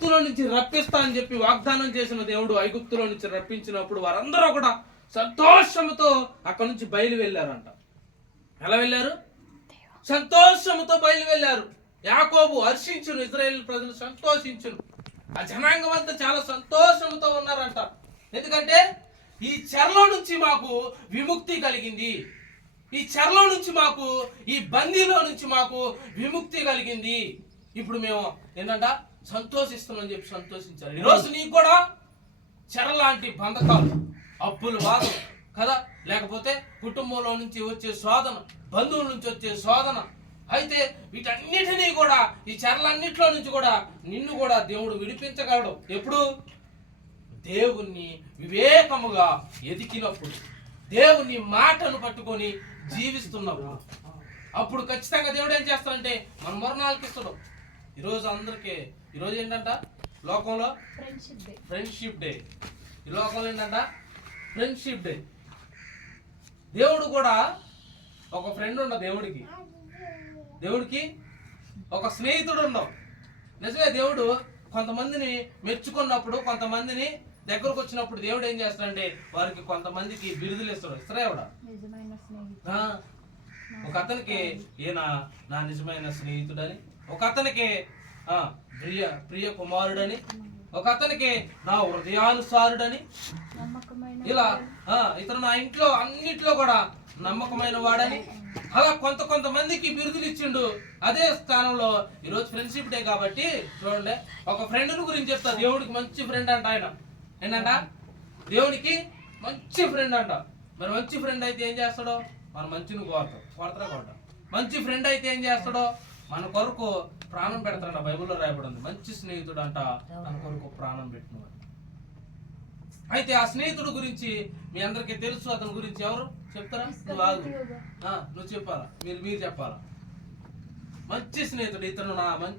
ఐగుప్తులో నుంచి రప్పిస్తా అని చెప్పి వాగ్దానం చేసిన దేవుడు ఐగుప్తులో నుంచి రప్పించినప్పుడు వారందరూ కూడా సంతోషముతో అక్కడ నుంచి బయలు వెళ్ళారంట. ఎలా వెళ్ళారు? సంతోషముతో బయలు వెళ్ళారు. యాకోబు హర్షించును, ఇశ్రాయేలు ప్రజలు సంతోషించును. ఆ జనాంగం అంతా చాలా సంతోషంతో ఉన్నారంట. ఎందుకంటే ఈ చెరలో నుంచి మాకు విముక్తి కలిగింది, ఈ చెరలో నుంచి మాకు, ఈ బందీలో నుంచి మాకు విముక్తి కలిగింది. ఇప్పుడు మేము ఏంటంట సంతోషిస్తున్నామని చెప్పి సంతోషించారు. ఈరోజు నీకు కూడా చెర లాంటి బంధకాలు, అప్పుల బాధ కదా, లేకపోతే కుటుంబంలో నుంచి వచ్చే శోధన, బంధువుల నుంచి వచ్చే శోధన, అయితే వీటన్నిటినీ కూడా, ఈ చెరలన్నిట్లో నుంచి కూడా నిన్ను కూడా దేవుడు విడిపించగలడు. ఎప్పుడు? దేవుణ్ణి వివేకముగా ఎదికినప్పుడు, దేవుని మాటను పట్టుకొని జీవిస్తున్నప్పుడు, అప్పుడు ఖచ్చితంగా దేవుడు ఏం చేస్తాడంటే మన మరణాలకి ఇస్తాడు. ఈరోజు అందరికీ ఈరోజు ఏంటంట లోకంలో ఫ్రెండ్షిప్ డే. ఈ లోకంలో ఏంటంట ఫ్రెండ్షిప్ డే. దేవుడు కూడా ఒక ఫ్రెండ్ ఉండవు, దేవుడికి ఒక స్నేహితుడు ఉండవు. నిజమే, దేవుడు కొంతమందిని మెచ్చుకున్నప్పుడు, కొంతమందిని దగ్గరకు వచ్చినప్పుడు దేవుడు ఏం చేస్తాడంటే వారికి కొంతమందికి బిరుదులు ఇస్తాడు. ఇస్తారా? ఒక అతనికి ఈయన నా నిజమైన స్నేహితుడని, ఒక అతనికి ప్రియ కుమారుడని, ఒక అతనికి నా హృదయానుసారుడని, ఇలా ఇతను నా ఇంట్లో అన్నిట్లో కూడా నమ్మకమైన వాడని, అలా కొంతమందికి బిరుదులు ఇచ్చిండు. అదే స్థానంలో ఈరోజు ఫ్రెండ్షిప్ డే కాబట్టి చూడండి, ఒక ఫ్రెండ్ గురించి చెప్తా. దేవుడికి మంచి ఫ్రెండ్ అంట. ఆయన ఏంటంట దేవునికి మంచి ఫ్రెండ్ అంట. మరి మంచి ఫ్రెండ్ అయితే ఏం చేస్తాడో మన మంచిని కోరతారా? మంచి ఫ్రెండ్ అయితే ఏం చేస్తాడో మన కొరకు ప్రాణం పెడతాడంట. బైబిల్లో రాయబడింది, మంచి స్నేహితుడు అంట మన కొరకు ప్రాణం పెట్టినవాడు. అయితే ఆ స్నేహితుడు గురించి మీ అందరికీ తెలుసు. అతని గురించి ఎవరు చెప్తారా? నువ్వు చెప్పాలా? మీరు చెప్పాలా? మంచి స్నేహితుడు ఇతను, నా మంచి